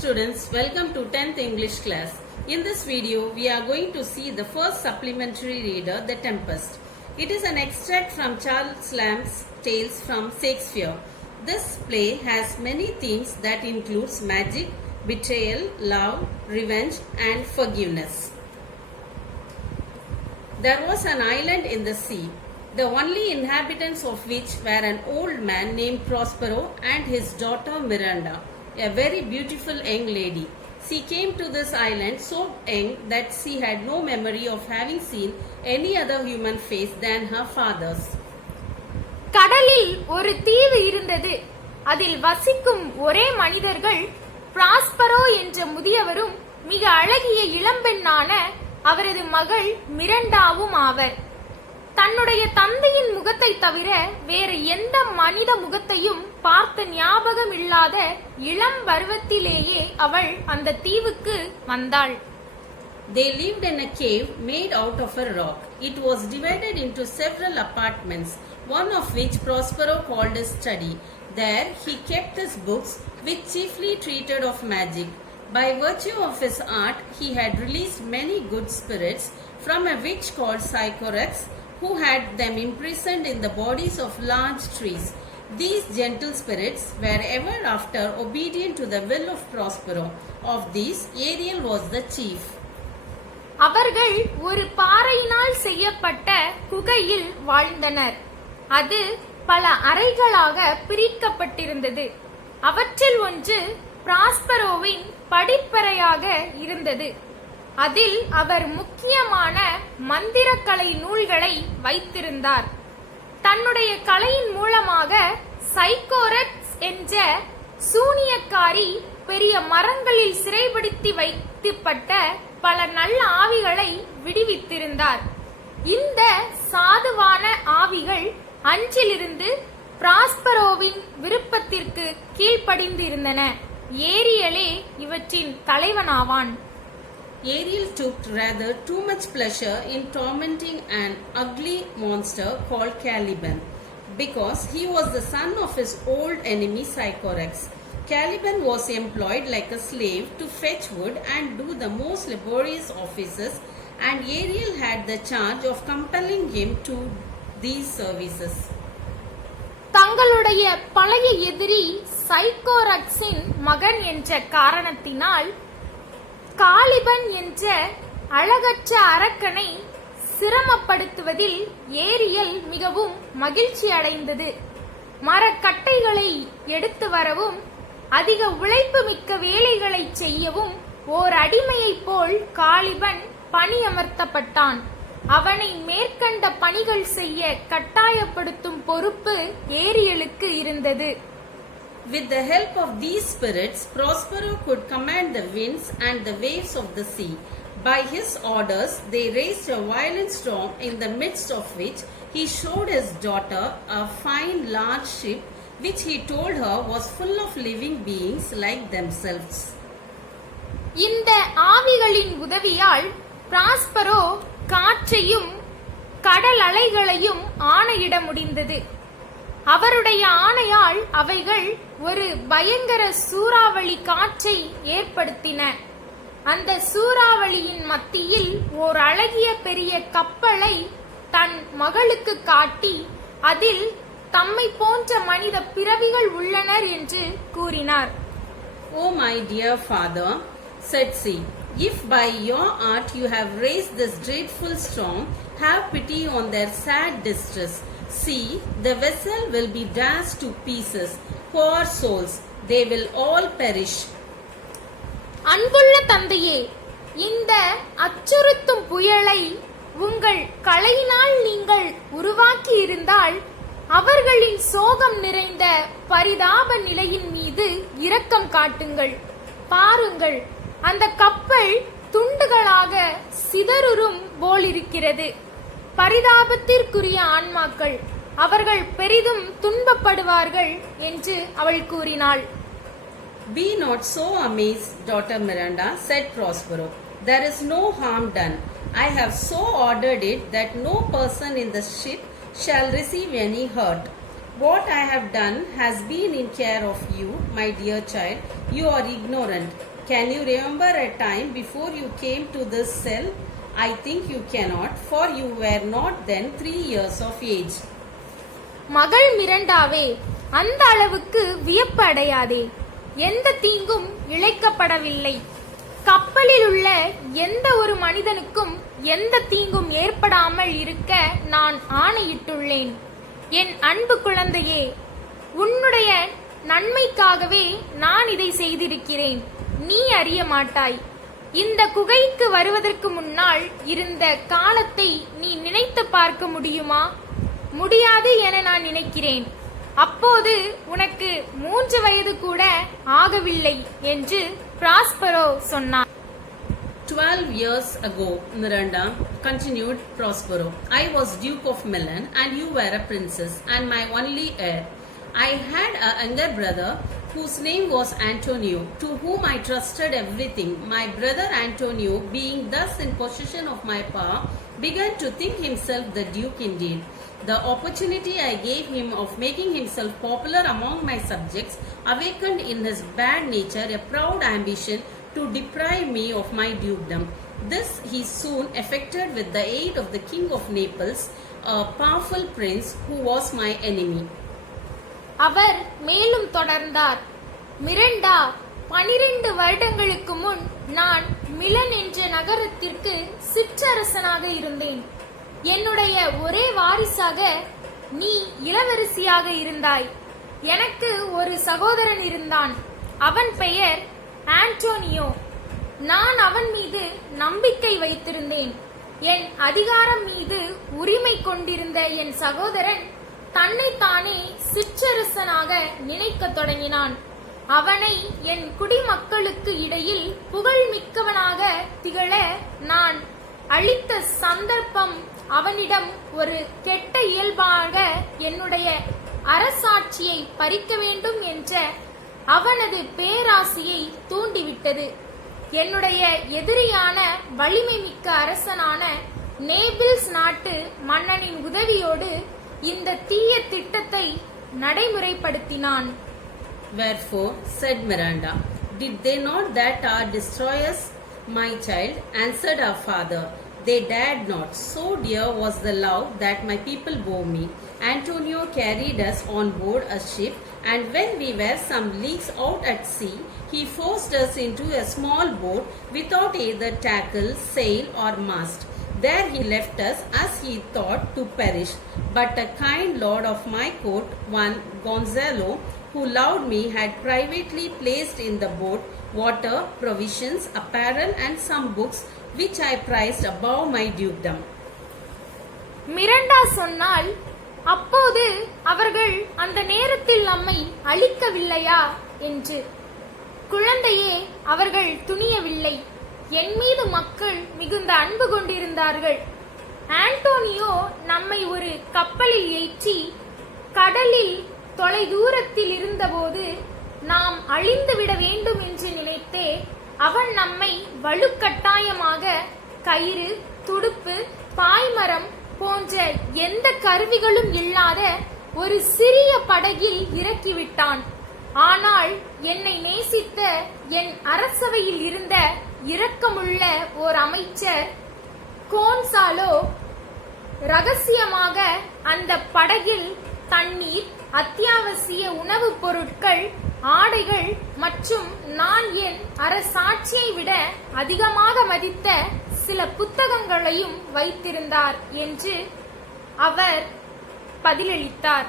students, welcome to 10th English class. In this video, we are going to see the first supplementary reader, The Tempest. It is an extract from Charles Lamb's Tales from Shakespeare. This play has many themes that includes magic, betrayal, love, revenge and forgiveness. There was an island in the sea, the only inhabitants of which were an old man named Prospero and his daughter Miranda, a very beautiful young lady. She came to this island so young that she had no memory of having seen any other human face than her father's. கடலில் ஒரு தீவு இருந்தது. அதில் வசிக்கும் ஒரே மனிதர்கள் Prospero என்ற முதியவரும் மிக அழகிய இளம்பெண்ணான அவரது மகள் மிரண்டாவும் ஆவர். தன்னுடைய தந்தையின் முகத்தை தவிர வேறு எந்த மனித முகத்தையும் பார்த்த ஞாபகம் இல்லாத இளம் பருவத்திலேயே அவள் அந்த தீவுக்கு வந்தாள். They lived in a cave made out of a rock. It was divided into several apartments, one of which Prospero called his study. There he kept his books, which chiefly treated of magic. By virtue of his art, he had released many good spirits from a witch called Sycorax, who had them imprisoned in the bodies of large trees. These gentle spirits were ever after obedient to the will of Prospero. Of these, Ariel was the chief. அவர்கள் ஒரு பாறையினால் செய்யப்பட்ட குகையில் வாழ்ந்தனர். அது பல அறைகளாக பிரிக்கப்பட்டிருந்தது. அவற்றில் ஒன்று பிராஸ்பரோவின் படிப்பறையாக இருந்தது. அதில் அவர் முக்கியமான மந்திரக்கலை நூல்களை வைத்திருந்தார். தன்னுடைய கலையின் மூலமாக சைக்கோரக்ஸ் என்ற சூனியக்காரி பெரிய மரங்களில் சிறைப்படுத்தி வைக்கப்பட்ட பல நல்ல ஆவிகளை விடுவித்திருந்தார். இந்த சாதுவான ஆவிகள் அன்றிலிருந்து பிராஸ்பரோவின் விருப்பத்திற்கு கீழ்ப்படிந்திருந்தன. ஏரியலே இவற்றின் தலைவனாவான். Ariel took rather too much pleasure in tormenting an ugly monster called Caliban, because he was the son of his old enemy Sycorax. Caliban was employed like a slave to fetch wood and do the most laborious offices, and Ariel had the charge of compelling him to these services. தங்களுடைய பழைய எதிரி சைக்கோரக்ஸின் மகன் என்ற காரணத்தினால் Caliban என்ற அழகற்ற அரக்கனை சிரமப்படுத்துவதில் Ariel மிகவும் மகிழ்ச்சி அடைந்தது. மரக்கட்டைகளை எடுத்து வரவும் அதிக உழைப்பு மிக்க வேலைகளை செய்யவும் ஓர் அடிமையைப் போல் காலிபன் பணியமர்த்தப்பட்டான். அவனை மேற்கண்ட பணிகள் செய்ய கட்டாயப்படுத்தும் பொறுப்பு ஏரியலுக்கு இருந்தது. With the help of these spirits, Prospero could command the winds and the waves of the sea. By his orders, they raised a violent storm, in the midst of which he showed his daughter a fine large ship, which he told her was full of living beings like themselves. இந்த ஆவிகளின் உதவியால் Prospero காற்றையும் கடல் அலைகளையும் ஆணையிட முடிந்தது. அவருடைய ஆணையால் அவைகள் ஒரு பயங்கர சூறாவளி காற்றை ஏற்படுத்தின. அந்த சூறாவளியின் மத்தியில் ஓர் அழகிய பெரிய கப்பலை தன் மகளுக்கு காட்டி அதில் தம்மை போன்ற மனித பிறவிகள் உள்ளனர் என்று கூறினார். "Oh my dear father," said she, "if by your art you have raised this dreadful storm, have pity on their sad distress. See, the vessel will be dashed to pieces. Poor souls, they will all perish." அன்புள்ள தந்தையே, இந்த அச்சுறுத்தும் புயலை உங்கள் கலையினால் நீங்கள் உருவாக்கி இருந்தால் அவர்களின் சோகம் நிறைந்த பரிதாப நிலையின் மீது இரக்கம் காட்டுங்கள். பாருங்கள், அந்த கப்பல் துண்டுகளாக சிதறும் போலிருக்கிறது. பரிதாபத்திற்குரிய ஆன்மாக்கள், அவர்கள் பெரிதும் துன்பப்படுவார்கள் என்று அவள் கூறினாள். "Be not so amazed, daughter Miranda," said Prospero. "There is no harm done. I have so ordered it that no person in the ship shall receive any hurt. What I have done has been in care of you, my dear child. You are ignorant. Can you remember a time before you came to this cell? I think you cannot, for you were not then 3 years of age. மகள் மிரண்டாவே, அந்த அளவுக்கு வியப்பு அடையாதே. எந்த தீங்கும் இழைக்கப்படவில்லை. கப்பலில் உள்ள எந்த ஒரு மனிதனுக்கும் எந்த தீங்கும் ஏற்படாமல் இருக்க நான் ஆணையிட்டுள்ளேன். என் அன்பு குழந்தையே, உன்னுடைய நன்மைக்காகவே நான் இதை செய்திருக்கிறேன். நீ அறிய மாட்டாய். இந்த குகைக்கு வருவதற்கு முன்னால் இருந்த காலத்தை நீ நினைத்து பார்க்க முடியுமா? முடியாது என நான் நினைக்கிறேன். அப்போது உனக்கு 3 வயது கூட ஆகவில்லை என்று பிராஸ்பரோ சொன்னார். 12 years ago, Miranda, continued Prospero, I was Duke of Milan and you were a princess and my only heir. I had a younger brother whose name was Antonio, to whom I trusted everything. My brother Antonio, being thus in possession of my power, began to think himself the Duke indeed. The opportunity I gave him of making himself popular among my subjects awakened in his bad nature a proud ambition to deprive me of my dukedom. This he soon effected with the aid of the King of Naples, a powerful prince who was my enemy. அவர் மேலும் தொடர்ந்தார். மிரண்டா, 12 வருடங்களுக்கு முன் நான் Milan என்ற நகரத்திற்கு சிற்றரசனாக இருந்தேன். என்னுடைய ஒரே வாரிசாக நீ இளவரசியாக இருந்தாய். எனக்கு ஒரு சகோதரன் இருந்தான். அவன் பெயர் ஆண்டோனியோ. நான் அவன் மீது நம்பிக்கை வைத்திருந்தேன். என் அதிகாரம் மீது உரிமை கொண்டிருந்த என் சகோதரன் தன்னைத்தானே சிற்றரசனாக நினைக்க தொடங்கினான். அவனை என் குடிமக்களுக்கு இடையில் புகழ்மிக்கவனாக திகழ நான் அளித்த சந்தர்ப்பம் அவனிடம் ஒரு கெட்ட இயல்பாக என்னுடைய அரசாட்சியை பறிக்க வேண்டும் என்ற அவனது பேராசையை தூண்டிவிட்டது. என்னுடைய எதிரியான வலிமை மிக்க அரசனான நேபிள்ஸ் நாட்டு மன்னனின் உதவியோடு இந்த தீய திட்டத்தை நடைமுறைப்படுத்தினான். Wherefore, said Miranda, did they not that are destroyers, my child? Answered her father, they dared not. So dear was the love that my people bore me. Antonio carried us on board a ship, and when we were some leagues out at sea, he forced us into a small boat without either tackle, sail, or mast. There he left us, as he thought, to perish. But a kind lord of my court, one Gonzalo, who loved me, had privately placed in the boat water, provisions, apparel, and some books, which I prized above my dukedom. மிரண்டா சொன்னால், அப்போது அவர்கள் அந்த நேரத்தில் நம்மை அழிக்கவில்லையா என்று. குழந்தையே, அவர்கள் துணியவில்லை. என் மீது மக்கள் மிகுந்த அன்பு கொண்டிருந்தார்கள். ஆண்டோனியோ நம்மை ஒரு கப்பலில் ஏற்றி கடலில் தொலை தூரத்தில் இருந்தபோது நாம் அழிந்துவிட வேண்டும் என்று நினைத்தே அவன் நம்மை வலுக்கட்டாயமாக கயிறு, துடுப்பு, பாய்மரம் போன்ற எந்த கருவிகளும் இல்லாத ஒரு சிறிய படகில் இறக்கிவிட்டான். ஆனால் என்னை நேசித்த என் அரசவையில் இருந்த இரக்கமுள்ள ஓர் அமைச்சர் கோன்சாலோ ரகசியமாக அந்த படகில் தண்ணீர், அத்தியாவசிய உணவுப் பொருட்கள், ஆடைகள் மற்றும் நான் என் அரசாட்சியை விட அதிகமாக மதித்த சில புத்தகங்களையும் வைத்திருந்தார் என்று அவர் பதிலளித்தார்.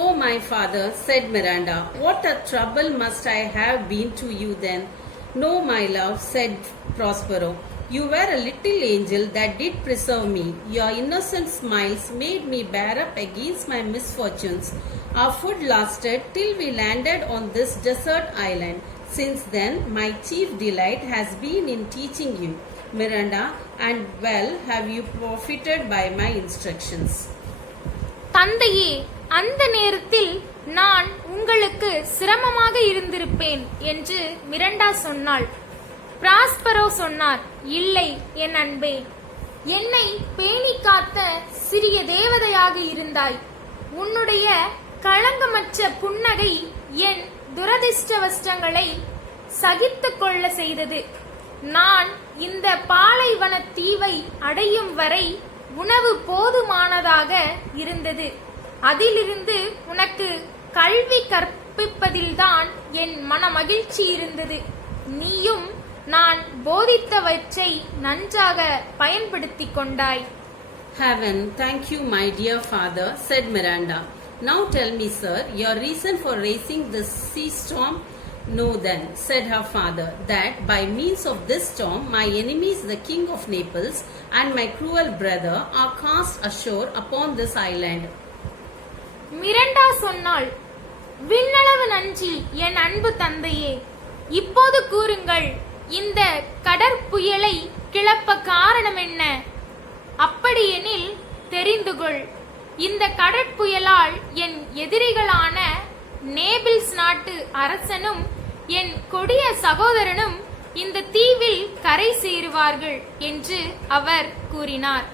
Oh, my father, said Miranda, what a trouble must I have been to you then. No, my love, said Prospero, you were a little angel that did preserve me. Your innocent smiles made me bear up against my misfortunes. Our food lasted till we landed on this desert island. Since then, my chief delight has been in teaching you, Miranda, and well have you profited by my instructions. தந்தையே, அந்த நேரத்தில் நான் உங்களுக்கு சிரமமாக இருந்திருப்பேன் என்று மிரண்டா சொன்னாள். Prospero சொன்னார், இல்லை என் அன்பே, என்னை பேணி காத்த சிறிய தேவதையாக இருந்தாய். உன்னுடைய களங்கமற்ற புன்னகை என் துரதிர்ஷ்டவசங்களை சகித்துக் கொள்ள செய்தது. நான் இந்த பாலைவன தீவை அடையும் வரை உணவு போதுமானதாக இருந்தது. அதிலிருந்து உனக்கு கல்வி கற்பிப்பதில்தான் என் மனமகிழ்ச்சி இருந்தது. நீயும் நான் போதித்தவற்றை நன்றாக பயன்படுத்திக் கொண்டாய். Heaven, thank you, my dear father, said Miranda. Now tell me, sir, your reason for raising this sea storm? No, then, said her father, that by means of this storm my enemies, the king of Naples, and my cruel brother, are cast ashore upon this island. மிரண்டா சொன்னாள், விண்ணளவு நன்றி என் அன்பு தந்தையே. இப்போது கூறுங்கள், இந்த கடற்புயலை கிளப்ப காரணம் என்ன? அப்படியெனில் தெரிந்துகொள், இந்த கடற்புயலால் என் எதிரிகளான நேபிள்ஸ் நாட்டு அரசனும் என் கொடிய சகோதரனும் இந்த தீவில் கரை சேருவார்கள் என்று அவர் கூறினார்.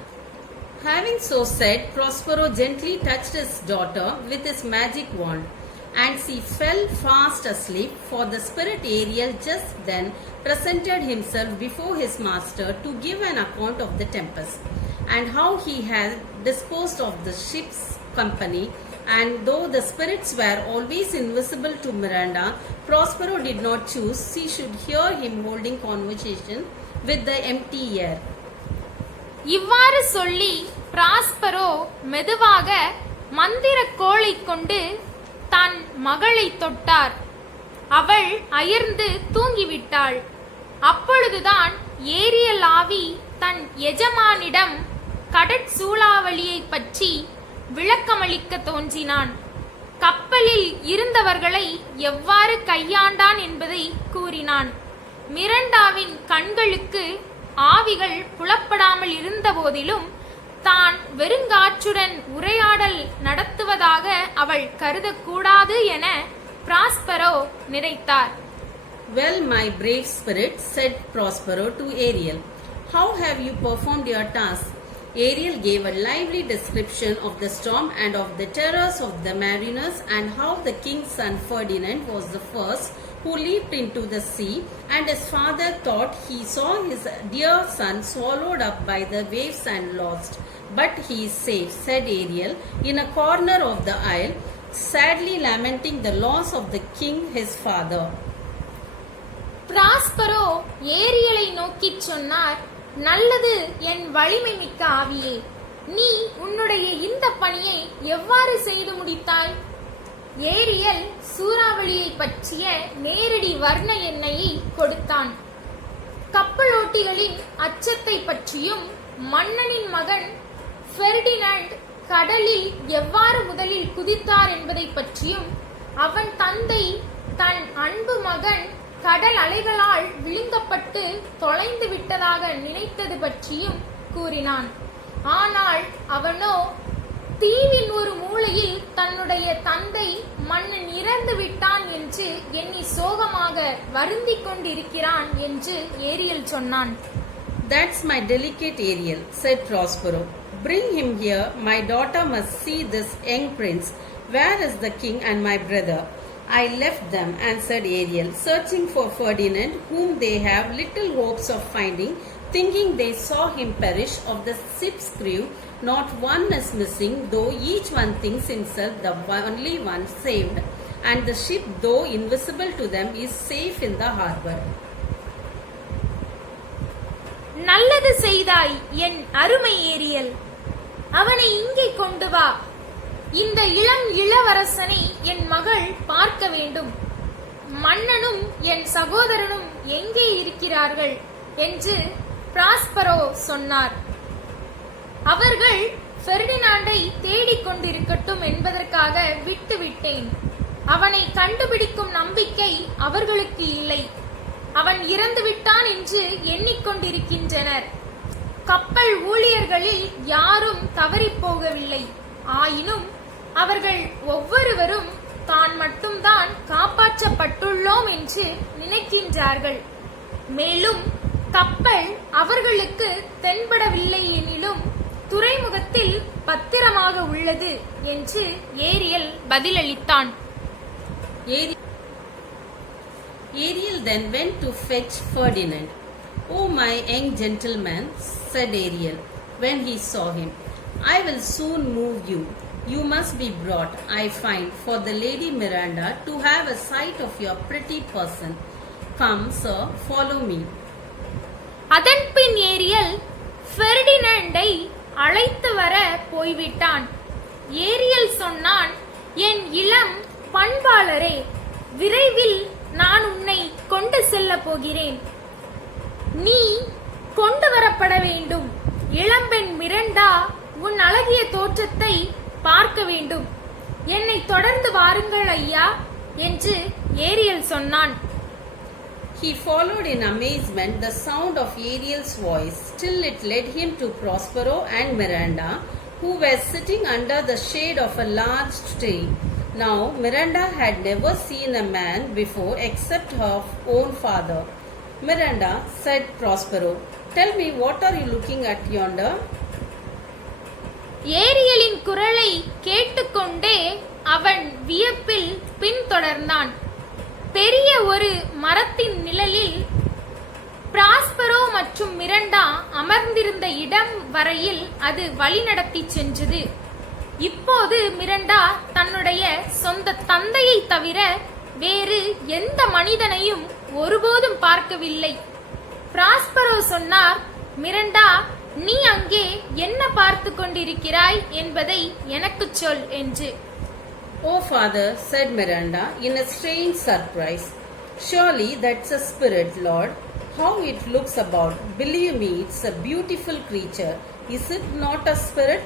Having so said, Prospero gently touched his daughter with his magic wand, and she fell fast asleep, for the spirit Ariel just then presented himself before his master to give an account of the tempest, and how he had disposed of the ship's company. And though the spirits were always invisible to Miranda, Prospero did not choose she should hear him holding conversation with the empty air. இவ்வாறு சொல்லி Prospero மெதுவாக மந்திர கோலை கொண்டு தன் மகளை தொட்டார். அவள் அயர்ந்து தூங்கிவிட்டாள். அப்பொழுதுதான் ஏரியல் ஆவி தன் எஜமானிடம் கடற்சூழாவளியை பற்றி விளக்கமளிக்க தோன்றினான். கப்பலில் இருந்தவர்களை எவ்வாறு கையாண்டான் என்பதை கூறினான். மிரண்டாவின் கண்களுக்கு ஆவிகள் புலப்படாமல் இருந்த போதிலும் தான் வெறுங்காற்றுடன் உரையாடல் நடத்துவதாக அவள் கருதக்கூடாது என பிராஸ்பரோ நினைத்தார். Well, my brave spirit, said Prospero to Ariel, how have you performed your task? Ariel gave a lively description of the storm and of the terrors of the mariners, and how the king's son Ferdinand was the first who leaped into the sea, and his father thought he saw his dear son swallowed up by the waves and lost. But he is safe, said Ariel, in a corner of the isle, sadly lamenting the loss of the king his father. Prospero ஏரியலை நோக்கிச் சொன்னார், நல்லது என் வலிமை மிக்க ஆவியே, நீ உன்னுடைய இந்த பணியை எவ்வாறு செய்து முடித்தாய்? ஏரியல் சூறாவளியை பற்றிய நேரடி வர்ண எண்ணெயை கொடுத்தான். கப்பலோட்டிகளின் அச்சத்தை பற்றியும், மன்னனின் மகன் ஃபெர்டினாண்ட் கடலில் எவ்வாறு முதலில் குதித்தார் என்பதை பற்றியும், அவன் தந்தை தன் அன்பு மகன் கடல் அலைகளால் விழுங்கப்பட்டு தொலைந்து விட்டதாக நினைத்தது பற்றியும் கூறினான். ஆனால் அவனோ தீவின் ஒரு மூலையில் தன்னுடைய தந்தை மன்னன் இறந்து விட்டான் என்று எண்ணி சோகமாக வருந்திக் கொண்டிருக்கிறான் என்று ஏரியல் சொன்னான். That's my delicate Ariel, said Prospero. Bring him here. My daughter must see this young prince. Where is the king and my brother? I left them, answered Ariel, searching for Ferdinand, whom they have little hopes of finding, thinking they saw him perish of the ship's crew. Not one is missing, though each one thinks himself the only one saved, and the ship, though invisible to them, is safe in the harbor. நல்லது செய்தாய் என் அருமை Ariel. அவனை இங்கே கொண்டு வா. இந்த இளம் இளவரசனை என் மகள் பார்க்க வேண்டும். மன்னனும் என் சகோதரனும் எங்கே இருக்கிறார்கள் என்று பிராஸ்பரோ சொன்னார். அவர்கள் ஃபெர்டினாண்டை தேடிக் கொண்டிருக்கட்டும் என்பதற்காக விட்டுவிட்டேன். அவனை கண்டுபிடிக்கும் நம்பிக்கை அவர்களுக்கு இல்லை. அவன் இறந்து விட்டான் என்று எண்ணிக்கொண்டிருக்கின்றனர். கப்பல் ஊழியர்களில் யாரும் தவறிப்போகவில்லை. ஆயினும் அவர்கள் ஒவ்வொருவரும் தான் மட்டும்தான் காப்பாற்றப்பட்டுள்ளோம் என்று நினைக்கின்றார்கள். மேலும் கப்பல் அவர்களுக்கு தென்படவில்லை எனிலும் துறைமுகத்தில் பத்திரமாக உள்ளது என்று Ariel பதிலளித்தான். Ariel then went to fetch Ferdinand. "Oh, my young gentleman," said Ariel when he saw him, "I will soon move you. You must be brought, I find, for the Lady Miranda to have a sight of your pretty person. Come, sir, follow me." அதன்பின் Ariel ஃபெர்டினண்டை அழைத்து வர போய்விட்டான். Ariel சொன்னான், "என் இளம் பண்பாளரே, விரைவில் நான் உன்னை கொண்டு செல்ல போகிறேன். நீ கொண்டு வரப்பட வேண்டும். இளம்பெண் மிரண்டா உன் அழகிய தோற்றத்தை பார்க்க வேண்டும். என்னை தொடர்ந்து வாருங்கள் ஐயா என்று ஏரியல் சொன்னான். He followed in amazement the sound of Ariel's voice till it led him to Prospero and Miranda, who were sitting under the shade of a large tree. Now Miranda had never seen a man before except her own father. "Miranda," said Prospero, "tell me, what are you looking at yonder?" ஏரியலின் குரலை கேட்டுக்கொண்டே அவன் வியப்பில் பின்தொடர்ந்தான். பெரிய ஒரு மரத்தின் நிழலில் Prospero மற்றும் மிரண்டா அமர்ந்திருந்த இடம் வரையில் அது வழிநடத்தி சென்றது. இப்போது மிரண்டா தன்னுடைய சொந்த தந்தையை தவிர வேறு எந்த மனிதனையும் ஒருபோதும் பார்க்கவில்லை. பிராஸ்பரோ சொன்னார், "மிரண்டா, நீ அங்கே என்ன பார்த்து கொண்டிருக்கிறாய் என்பதை எனக்கு சொல்" என்று. "Oh, father," said Miranda in a strange surprise, "surely that's a spirit, Lord. How it looks about. Believe me, it's a beautiful creature. Is it not a spirit?"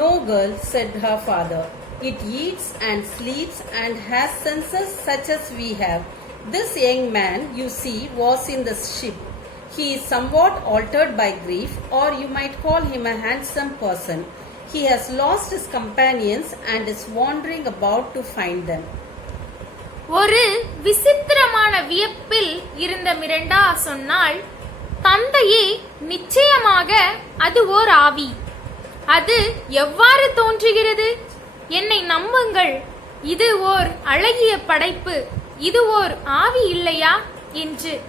"No, girl," said her father. "It eats and sleeps and has senses such as we have. This young man you see was in the ship. He is somewhat altered by grief, or you might call him a handsome person. He has lost his companions and is wandering about to find them." ஒரு விசித்திரமான வியப்பில் இருந்த மிரண்டா சொன்னாள், "தந்தையே, நிச்சயமாக அது ஓர் ஆவி. அது எவ்வாறு தோன்றுகிறது? என்னை நம்புங்கள், இது ஓர் அழகிய படைப்பு. இது ஓர் ஆவி இல்லையா என்று.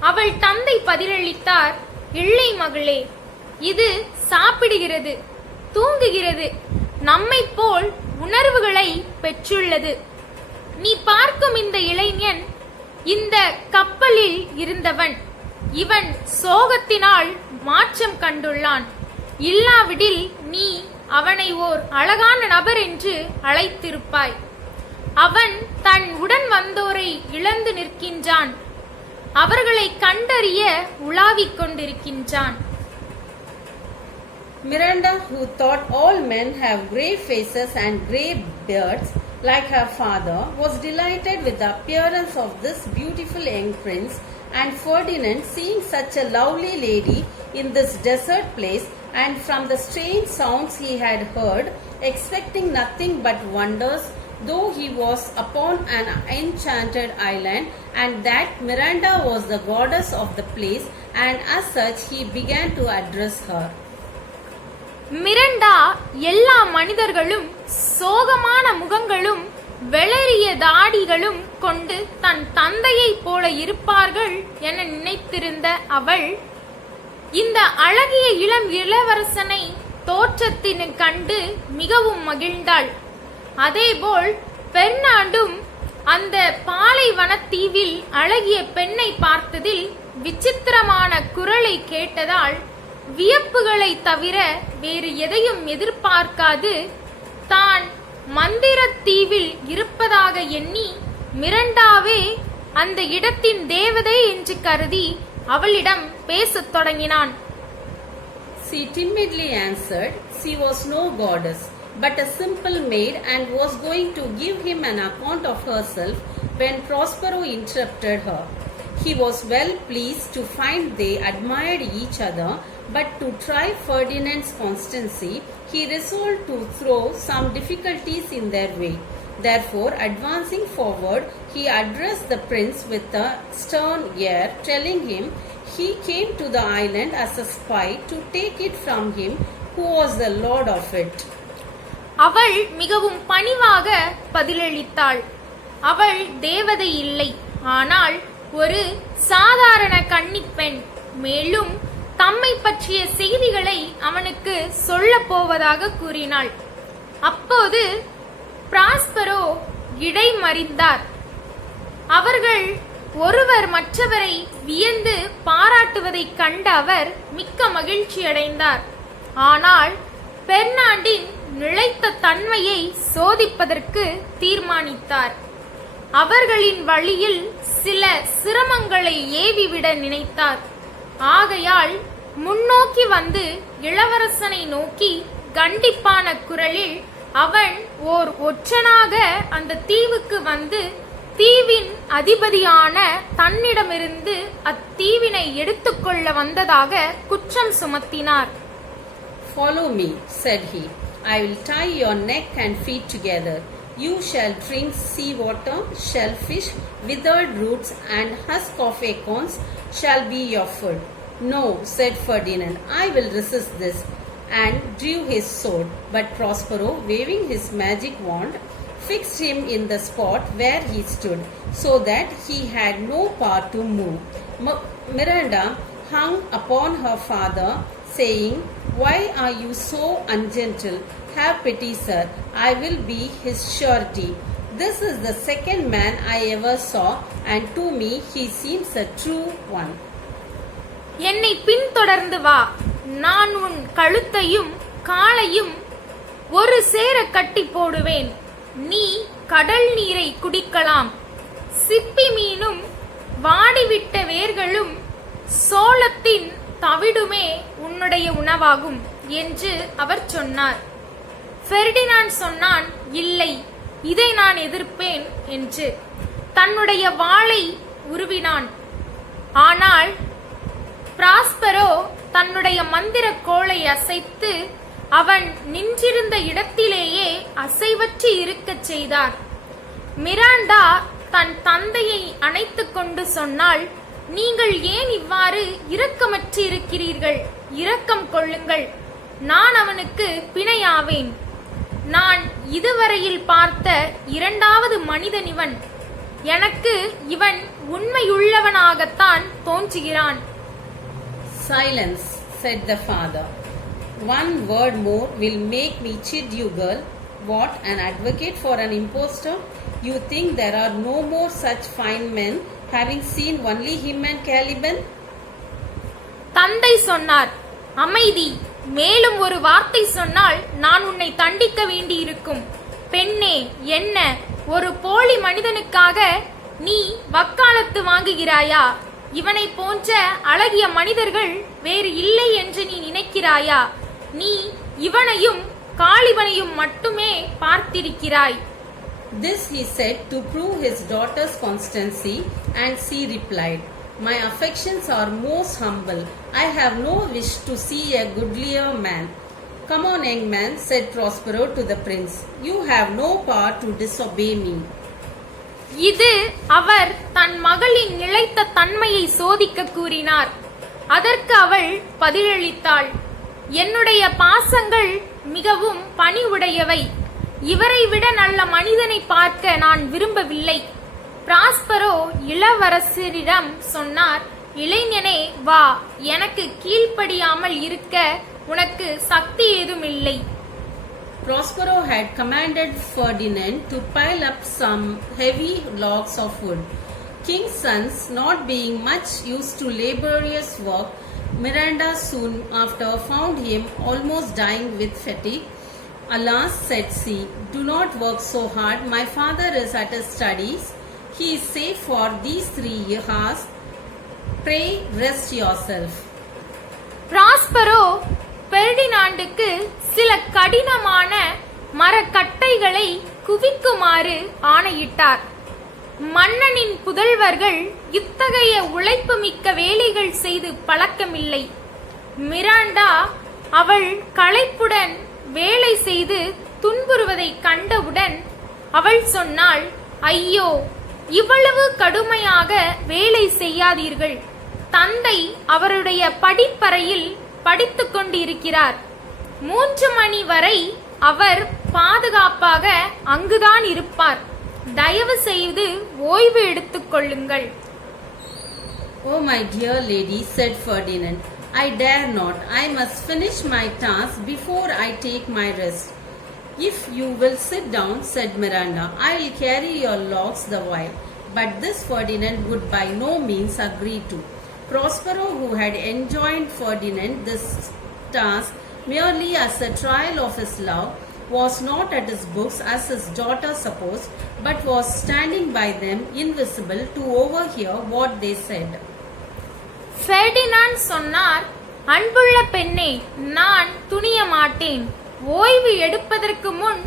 அவள் தந்தை பதிலளித்தார், "இல்லை மகளே, இது சாப்பிடுகிறது, தூங்குகிறது, நம்மைப் போல் உணர்வுகளை பெற்றுள்ளது. நீ பார்க்கும் இந்த இளைஞன் இந்த கப்பலில் இருந்தவன். இவன் சோகத்தினால் மாற்றம் கண்டுள்ளான். இல்லாவிடில் நீ அவனை ஓர் அழகான நபர் என்று அழைத்திருப்பாய். அவன் தன் உடன் வந்தோரை இழந்து நிற்கின்றான். அவர்களை கண்டறிய உலாவிக் கொண்டிருக்கின்றான்." Miranda, who thought all men have grey faces and grey beards like her father, was delighted with the appearance of this beautiful young prince, and Ferdinand, seeing such a lovely lady in this desert place, and from the strange sounds he had heard, expecting nothing but wonders, though he was upon an enchanted island, and that Miranda was the goddess of the place, and as such he began to address her. மிரண்டா எல்லா மனிதர்களும் சோகமான முகங்களும் வெளரிய தாடிகளும் கொண்டு தன் தந்தையைப் போல இருப்பார்கள் என நினைத்திருந்த அவள் இந்த அழகிய இளம் இளவரசனை தோற்றத்தின் கண்டு மிகவும் மகிழ்ந்தாள். அதேபோல் பெர்னாண்டும் அந்த பாலைவனத்தீவில் அழகிய பெண்ணை பார்த்ததில் விசித்திரமான குரலை கேட்டதால் வியப்புகளை தவிர வேறு எதையும் எதிர்பார்க்காது தான் மந்திரத்தீவில் இருப்பதாக எண்ணி மிரண்டாவே அந்த இடத்தின் தேவதை என்று கருதி அவளிடம் பேசத் தொடங்கினான். She timidly answered she was no goddess, but a simple maid, and was going to give him an account of herself when Prospero interrupted her. He was well pleased to find they admired each other, but to try Ferdinand's constancy, he resolved to throw some difficulties in their way. Therefore, advancing forward, he addressed the prince with a stern air, telling him he came to the island as a spy to take it from him who was the lord of it. அவள் மிகவும் பணிவாக பதிலளித்தாள். அவள் தேவதை இல்லை, ஆனால் ஒரு சாதாரண கன்னிப்பெண். மேலும் தம்மை பற்றிய செய்திகளை அவனுக்கு சொல்லப் போவதாக கூறினாள். அப்போது பிராஸ்பரோ இடைமறிந்தார். அவர்கள் ஒருவர் மற்றவரை வியந்து பாராட்டுவதைக் கண்ட அவர் மிக்க மகிழ்ச்சியடைந்தார். ஆனால் பெர்னாண்டின் நிலைத்த தன்மையை சோதிப்பதற்கு தீர்மானித்தார். அவர்களின் வழியில் சில சிரமங்களை ஏவிவிட நினைத்தார். ஆகையால் முன்னோக்கி வந்து இளவரசனை நோக்கி கண்டிப்பான குரலில் அவன் ஓர் ஒற்றனாக அந்த தீவுக்கு வந்து தீவின் அதிபதியான தன்னிடமிருந்து அத்தீவினை எடுத்துக்கொள்ள வந்ததாக குற்றம் சுமத்தினார். "Follow me," said he. "I will tie your neck and feet together. You shall drink sea water, shellfish, withered roots, and husk of acorns shall be your food." "No," said Ferdinand, "I will resist this," and drew his sword. But Prospero, waving his magic wand, fixed him in the spot where he stood, so that he had no power to move. Miranda hung upon her father, saying, "Why are you so ungentle? Have pity, sir. I will be his surety. This is the second man I ever saw, and to me he seems a true one." என்னை பின்தொடர்ந்து வா, நான் உன் கழுத்தையும் காலையும் ஒரு சேர கட்டி போடுவேன். நீ கடல் நீரை குடிக்கலாம். சிப்பி மீனும் வாடிவிட்ட வேர்களும் சோளத்தின் தவிடுமே உன்னுடைய உணவாகும் என்று அவர் சொன்னார். பெர்டினாண்ட் சொன்னான், இல்லை, இதை நான் எதிர்ப்பேன் என்று தன்னுடைய வாளை உருவினான். ஆனால் பிராஸ்பரோ தன்னுடைய மந்திர கோலை அசைத்து அவன் நின்றிருந்த இடத்திலேயே அசைவற்று இருக்கச் செய்தார். மிராண்டா தன் தந்தையை அணைத்துக் கொண்டு சொன்னாள், நீங்கள் ஏன் இவ்வாறு இரக்கமற்று இருக்கிறீர்கள்? இரக்கம் கொள்ளுங்கள். நான் அவனுக்கு பிணையாவேன். நான் இதுவரையில் பார்த்த இரண்டாவது மனிதன் இவன். எனக்கு இவன் உண்மையுள்ளவனாகத்தான் தோன்றுகிறான். "Silence," said the father. "One word more will make me chid you, girl. What, an advocate for an impostor? You think there are no more such fine men, having seen only him and Caliban?" தந்தை சொன்னார், அமைதி. மேலும் ஒரு வார்த்தை சொன்னால் நான் உன்னை தண்டிக்க வேண்டியிருக்கும். பெண்ணே, என்ன ஒரு போலி மனிதனுக்காக நீ வக்காலத்து வாங்குகிறாயா? இவனை போன்ற அழகிய மனிதர்கள் வேறு இல்லை என்று நீ நினைக்கிறாயா? நீ இவனையும் காளிபனையும் மட்டுமே பார்த்திருக்கிறாய். This he said to prove his daughter's constancy, and she replied, "My affections are most humble. I have no wish to see a goodlier man." "Come on, young man," said Prospero to the prince. "You have no power to disobey me." இது அவர் தன் மகளின் நிலைத்த தன்மையை சோதிக்க கூறினார். அதற்கு அவள் பதிலளித்தாள், என்னுடைய பாசங்கள் மிகவும் பணிவுடையவை. இவரை விட நல்ல மனிதனை பார்க்க நான் விரும்பவில்லை. பிராஸ்பரோ இளவரசரிடம் சொன்னார், இளைஞனே வா, எனக்கு கீழ்ப்படியாமல் இருக்க உனக்கு சக்தி ஏதும் இல்லை. Prospero had commanded Ferdinand to pile up some heavy logs of wood. King's sons not being much used to laborious work, Miranda soon after found him almost dying with fatigue. "Alas," said she, "do not work so hard. My father is at his studies. He is safe for these 3 hours. Pray rest yourself." Prospero பெர்டினாண்டுக்கு சில கடினமான மரக்கட்டைகளை குவிக்குமாறு ஆணையிட்டார். மன்னனின் புதல்வர்கள் இத்தகைய உழைப்பு மிக்க வேலைகள் செய்து பழக்கமில்லை. மிராண்டா அவள் களைப்புடன் வேலை செய்து துன்புறுவதை கண்டவுடன் அவள் சொன்னாள், ஐயோ, இவ்வளவு கடுமையாக வேலை செய்யாதீர்கள். தந்தை அவருடைய படிப்பறையில் படித்துக் கொண்டிருக்கிறார். 3 மணி வரை அவர் பாதுகாப்பாக அங்குதான் இருப்பார். தயவு செய்து ஓய்வு எடுத்துக் கொள்ளுங்கள். Oh, my dear lady, said Ferdinand, I dare not. I must finish my task before I take my rest. If you will sit down, said Miranda, I will carry your logs the while. But this Ferdinand would by no means agree to. Prospero, who had enjoined Ferdinand this task merely as a trial of his love, was not at his books as his daughter supposed, but was standing by them invisible to overhear what they said. Ferdinand சொன்னார், அன்புள்ள பெண்ணே, நான் துணிய மாட்டேன். ஓய்வு எடுப்பதற்கு முன்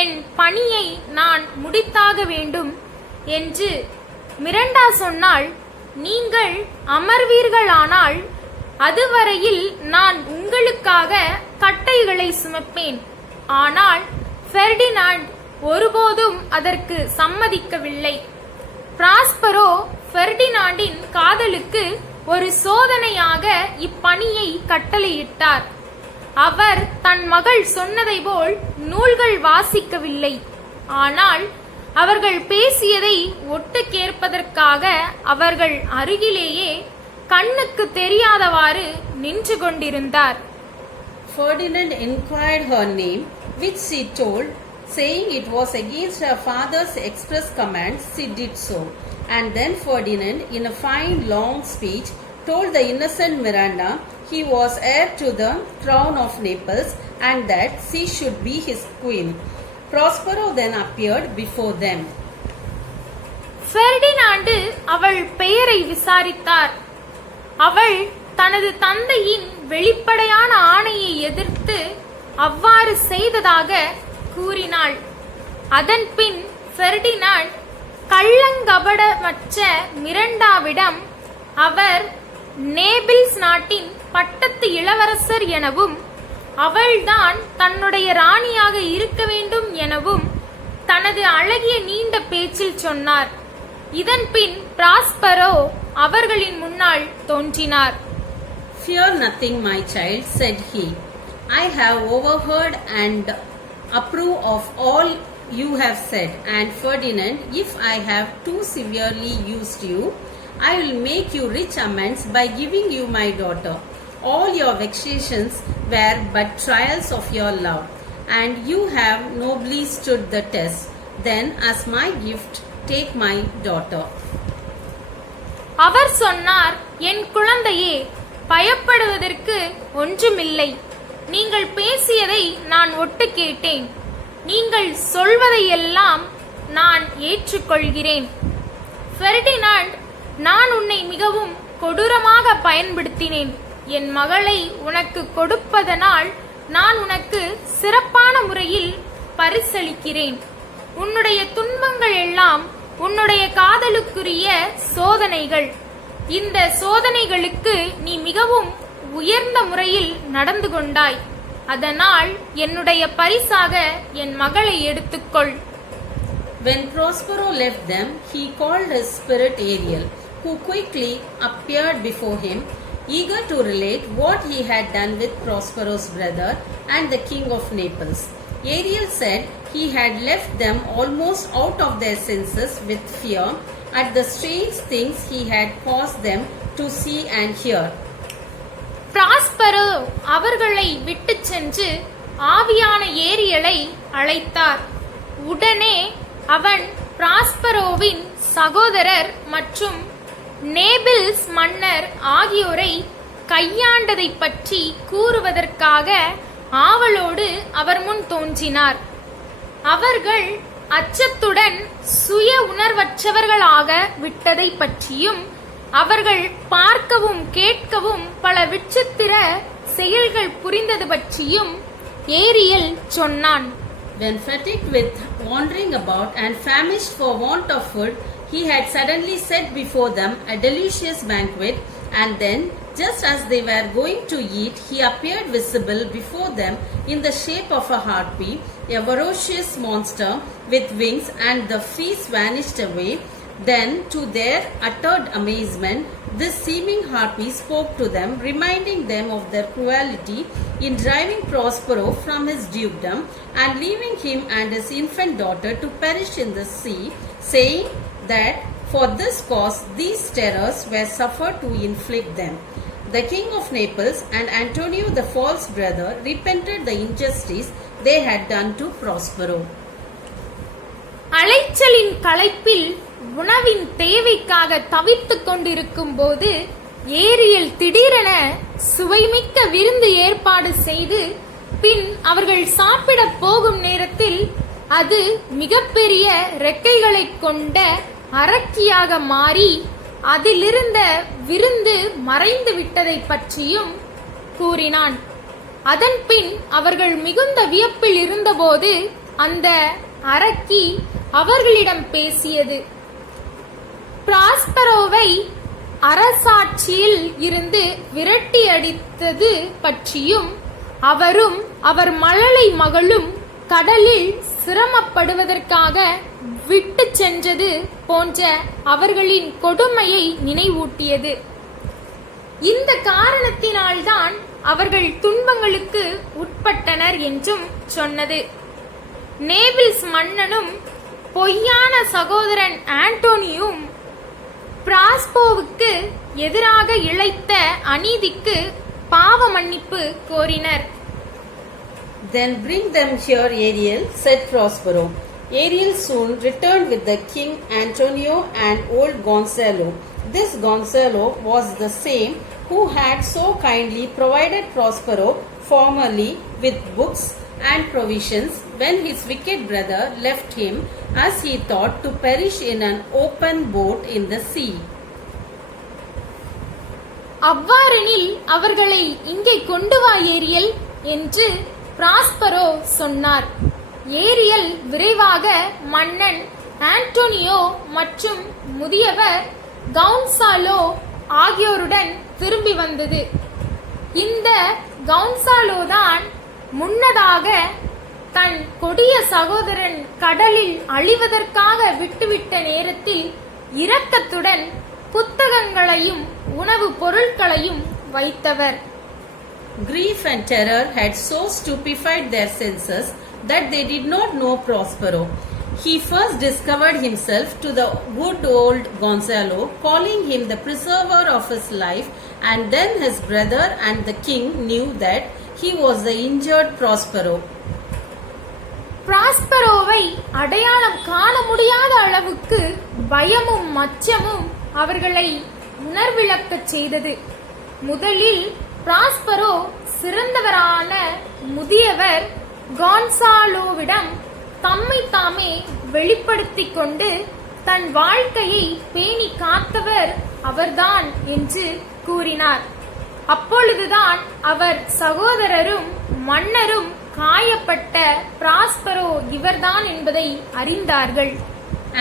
என் பணியை நான் முடித்தாக வேண்டும் என்று மிரண்டா சொன்னாள். நீங்கள் அமர்வீர்களானால் அதுவரையில் நான் உங்களுக்காக கட்டைகளை சுமப்பேன். ஆனால் ஃபெர்டினாண்ட் ஒருபோதும் அதற்கு சம்மதிக்கவில்லை. பிராஸ்பரோ ஃபெர்டினாண்டின் காதலுக்கு ஒரு சோதனையாக இப்பணியை கட்டளையிட்டார். அவர் தன் மகள் சொன்னதை போல் நூல்கள் வாசிக்கவில்லை. ஆனால் அவர்கள் பேசியதை ஒட்டு கேட்பதற்காக அவர்கள் அருகிலேயே கண்ணுக்கு தெரியாதவாறு நின்று கொண்டிருந்தார். Ferdinand inquired her name, which she told, saying it was against her father's express commands she did so. And then Ferdinand, in a fine long speech, told the innocent Miranda he was heir to the crown of Naples and that she should be his queen. Prospero then appeared before them. Ferdinand அவள் பெயரை விசாரித்தார். அவள் தனது தந்தையின் வெளிப்படையான ஆணையை எதிர்த்து அவ்வாறு செய்ததாக கூறினாள். அதன்பின் ஃபெர்டினாண்ட் கள்ளங்கபடமற்ற மிரண்டாவிடம் அவர் நேபிள்ஸ் நாட்டின் பட்டத்து இளவரசர் எனவும் அவள்தான் தன்னுடைய ராணியாக இருக்க வேண்டும் எனவும் தனது அழகிய நீண்ட பேச்சில் சொன்னார். இதன்பின் பிராஸ்பரோ அவர்களின் முன்னால் தோன்றினார். Fear nothing, my child, said he. I have overheard and approve of all you have said, and Ferdinand, if I have too severely used you, I will make you rich amends by giving you my daughter. All your vexations were but trials of your love, and you have nobly stood the test. Then, as my gift, take my daughter. அவர் சொன்னார், என் குழந்தையே, பயப்படுவதற்கு ஒன்றுமில்லை. நீங்கள் பேசியதை நான் ஒட்டு கேட்டேன். நீங்கள் சொல்வதையெல்லாம் நான் ஏற்றுக்கொள்கிறேன். ஃபெர்டினாண்ட், நான் உன்னை மிகவும் கொடூரமாக பயன்படுத்தினேன். என் மகளை உனக்கு கொடுப்பதனால் நான் உனக்கு சிறப்பான முறையில் பரிசளிக்கிறேன். உன்னுடைய துன்பங்கள் எல்லாம் உன்னுடைய காதலுக்குரிய சோதனைகள். இந்த சோதனைகளுக்கு நீ மிகவும் உயர்ந்த முறையில் நடந்து கொண்டாய். அதனால் என்னுடைய பரிசாக என் மகளை எடுத்துக்கொள். When Prospero left them, he called his spirit Ariel, who quickly appeared before him, eager to relate what he had done with Prospero's brother and the king of Naples. Ariel said he had left them almost out of their senses with fear at the strange things he had caused them to see and hear. Prospero அவர்களை விட்டு சென்று ஆவியான ஏரியலை அழைத்தார். உடனே அவன் பிராஸ்பரோவின் சகோதரர் மற்றும் Naples மன்னர் ஆகியோரை கையாண்டதை பற்றி கூறுவதற்காக ஆவலோடு அவர் முன் தோன்றினார். அவர்கள் அச்சத்துடன் சுய உணர்வற்றவர்களாக விட்டதை பற்றியும் அவர்கள் பார்க்கவும் கேட்கவும் பல விசித்திர செயல்கள் புரிந்தது பற்றியும் ஏரியல் சொன்னான். When fatigued with wandering about and famished for want of food, he had suddenly set before them a delicious banquet, and then, just as they were going to eat, he appeared visible before them in the shape of a harpy, a ferocious monster with wings, and the feast vanished away. Then, to their uttered amazement, this seeming harpy spoke to them, reminding them of their cruelty in driving Prospero from his dukedom and leaving him and his infant daughter to perish in the sea, saying that for this cause these terrors were suffered to inflict them. The king of Naples and Antonio the false brother repented the injustice they had done to Prospero. அலைச்சலின் களைப்பில் உணவின் தேவைக்காக தவித்துக் கொண்டிருக்கும் போது Ariel திடீரென சுவைமிக்க விருந்து ஏற்பாடு செய்து பின் அவர்கள் சாப்பிட போகும் நேரத்தில் அது மிகப்பெரிய ரெக்கைகளை கொண்ட அரக்கியாக மாறி அதிலிருந்த விருந்து மறைந்து விட்டதை பற்றியும் கூறினான். அதன்பின் அவர்கள் மிகுந்த வியப்பில் இருந்தபோது அந்த அரக்கி அவர்களிடம் பேசியது. பிராஸ்பரோவை அரசாட்சியில் இருந்து விரட்டி அடித்தது பற்றியும் அவரும் அவர் மழலை மகளும் கடலில் சிரமப்படுவதற்காக விட்டு சென்றது போன்ற அவர்களின் கொடுமையை நினைவூட்டியது. இந்த காரணத்தினால்தான் அவர்கள் துன்பங்களுக்கு உட்பட்டனர் என்றும் சொன்னது. நேபிள்ஸ் மன்னனும் பொய்யான சகோதரன் ஆண்டோனியும் பிராஸ்போவுக்கு எதிராக இழைத்த அநீதிக்கு பாவ மன்னிப்பு கோரினர். Then bring them here, Ariel, said Prospero. Ariel soon returned with the king Antonio and old Gonzalo. This Gonzalo was the same who had so kindly provided Prospero formerly with books and provisions when his wicked brother left him, as he thought, to perish in an open boat in the sea. அவ்வாறெனில் அவர்களை இங்கே கொண்டு வா Ariel என்று Prospero சொன்னார். Ariel விரைவாக மன்னன் Antonio மற்றும் முதியவர் கவுன்சாலோ ஆகியோருடன் திரும்பி வந்தது. இந்த கவுன்சாலோதான் முன்னதாக தன் கொடிய சகோதரன் கடலில் அழிவதற்காக விட்டுவிட்ட நேரத்தில் இரக்கத்துடன் புத்தகங்களையும் உணவுப் பொருட்களையும் வைத்தவர். Grief and terror had so stupefied their senses that they did not know Prospero. He first discovered himself to the good old Gonzalo, calling him the preserver of his life, and then his brother and the king knew that he was the injured Prospero. பிராஸ்பரோவை அடையாளம் காண முடியாத அளவுக்கு பயமும் மச்சமும் அவர்களை உணர்விழக்கச் செய்தது. முதலில் Prospero சிறந்தவரான முதியவர் கான்சாலோவிடம் தம்மை தாமே வெளிப்படுத்திக் கொண்டு தன் வாழ்க்கையை பேணி காத்தவர் அவர்தான் என்று கூறினார். அப்பொழுதுதான் அவர் சகோதரரும் மன்னரும் காயப்பட்ட பிராஸ்பரோ இவர்தான் என்பதை அறிந்தார்கள்.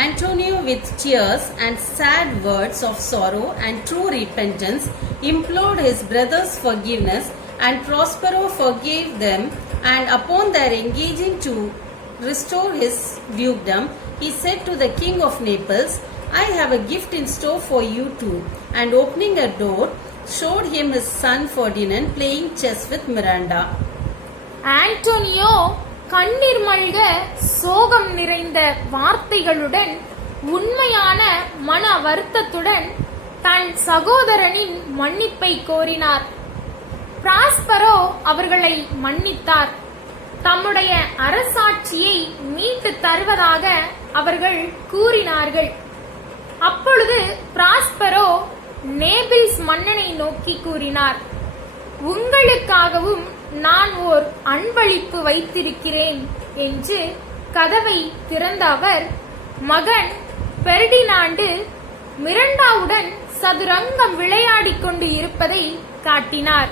Antonio, with tears and sad words of sorrow and true repentance, implored his brother's forgiveness, and Prospero forgave them, and upon their engaging to restore his dukedom, he said to the king of Naples, I have a gift in store for you too, and opening a door, showed him his son Ferdinand playing chess with Miranda. Antonio கண்ணீர் மல்க சோகம் நிறைந்த வார்த்தைகளுடன் உண்மையான மன வருத்தத்துடன் தன் சகோதரனின் மன்னிப்பை கோரினார். Prospero அவர்களை மன்னித்தார். தம்முடைய அரசாட்சியை மீட்டு தருவதாக அவர்கள் கூறினார்கள். அப்பொழுது பிராஸ்பரோ நேபிள்ஸ் மன்னனை நோக்கி கூறினார், உங்களுக்காகவும் நான் ஓர் அன்பளிப்பு வைத்திருக்கிறேன் என்று கதவை திறந்த அவர் மகன் பெர்டினாண்டு மிரண்டாவுடன் சதுரங்கம் விளையாடிக் கொண்டு இருப்பதை காட்டினார்.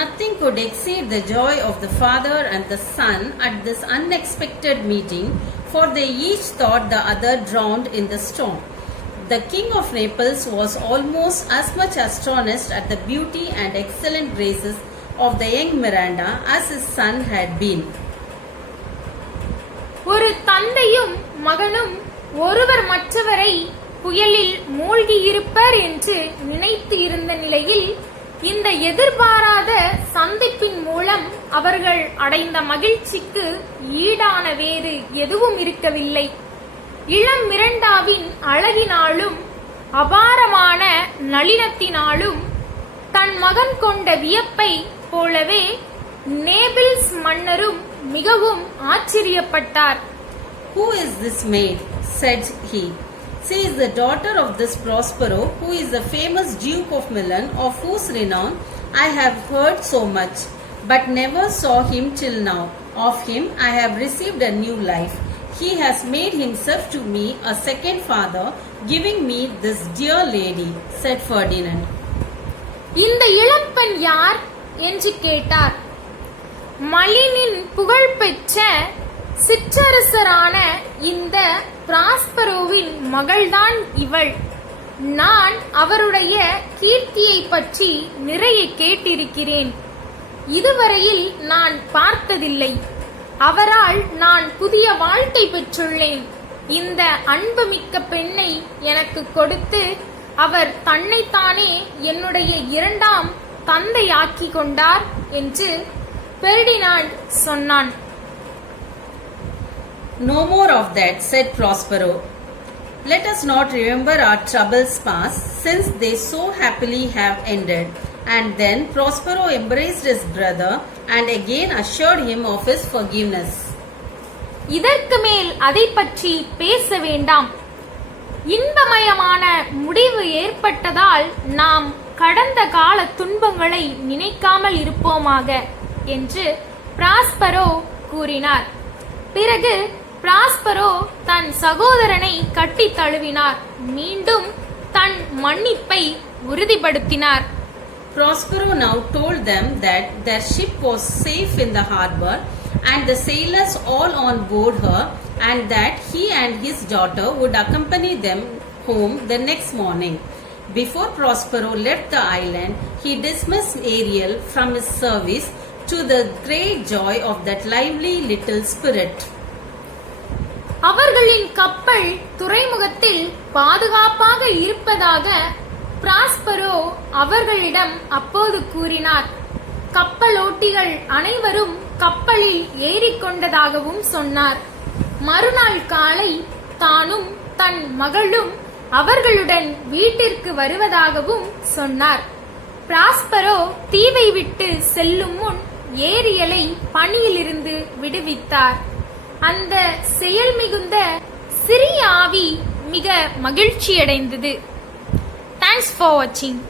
Nothing could exceed the joy of the father and the son at this unexpected meeting, for they each thought the other drowned in the storm. The king of Naples was almost as much astonished at the beauty and excellent graces of the young Miranda as his son had been. ஒரு தந்தையும் மகனும் ஒருவர் மற்றவரை புயலில் மூழ்கியிருப்பர் என்று நினைத்து இருந்த நிலையில் இந்த எதிர்பாராத சந்திப்பின் மூலம் அவர்கள் அடைந்த மகிழ்ச்சிக்கு ஈடான வேறு எதுவும் இருக்கவில்லை. இளம் மிரண்டாவின் அழகினாலும் அபாரமான நளினத்தினாலும் தன் மகன் கொண்ட வியப்பை போலவே நேபிள்ஸ் மன்னரும் மிகவும் ஆச்சரியப்பட்டார். "Who is this maid?" said he. "She is the daughter of this Prospero, who is the famous Duke of Milan, of whose renown I have heard so much, but never saw him till now. Of him I have received a new life. He has made himself to me a second father, giving me this dear lady," said Ferdinand. இந்த இளம்பெண் யார் என்று கேட்டார். மலினின் புகழ்பெற்ற சிற்றரசரான இந்த பிராஸ்பரோவின் மகள்தான் இவள். நான் அவருடைய கீர்த்தியை பற்றி நிறைய கேட்டிருக்கிறேன். இதுவரையில் நான் பார்த்ததில்லை. அவரால் நான் புதிய வாழ்க்கை பெற்றுள்ளேன். இந்த அன்புமிக்க பெண்ணை எனக்கு கொடுத்து அவர் தன்னைத்தானே என்னுடைய இரண்டாம் தந்தையாக்கி கொண்டார் என்று பெர்டினாண்ட் சொன்னான். "No more of that," said Prospero. "Let us not remember our troubles past, since they so happily have ended." And then Prospero embraced his brother and again assured him of his forgiveness. இதற்கு மேல் அதை பற்றி பேச வேண்டாம். இன்பமயமான முடிவு ஏற்பட்டதால் நாம் கடந்த கால துன்பங்களை நினைக்காமல் இருப்போமாக என்று பிராஸ்பரோ கூறினார். பிறகு பிராஸ்பரோ தன் சகோதரனை கட்டி தழுவினார். மீண்டும் தன் மன்னிப்பை உறுதிப்படுத்தினார். Prospero now told them that their ship was safe in the harbor and the sailors all on board her, and that he and his daughter would accompany them home the next morning. Before Prospero left the island, he dismissed Ariel from his service, to the great joy of that lively little spirit. அவர்களின் கப்பல் துறைமுகத்தில் பாதுகாப்பாக இருப்பதாக Prospero அவர்களிடம் அப்போது கூறினார். கப்பலோட்டிகள் அனைவரும் கப்பலில் ஏறிக்கொண்டதாகவும் சொன்னார். மறுநாள் காலை தானும் தன் மகளும் அவர்களுடன் வீட்டிற்கு வருவதாகவும் சொன்னார். பிராஸ்பரோ தீவை விட்டு செல்லும் முன் ஏரியலை பணியிலிருந்து விடுவித்தார். அந்த செயல் மிகுந்த சிறிய ஆவி மிக மகிழ்ச்சியடைந்தது. தேங்க்ஸ் ஃபார் வாட்சிங்.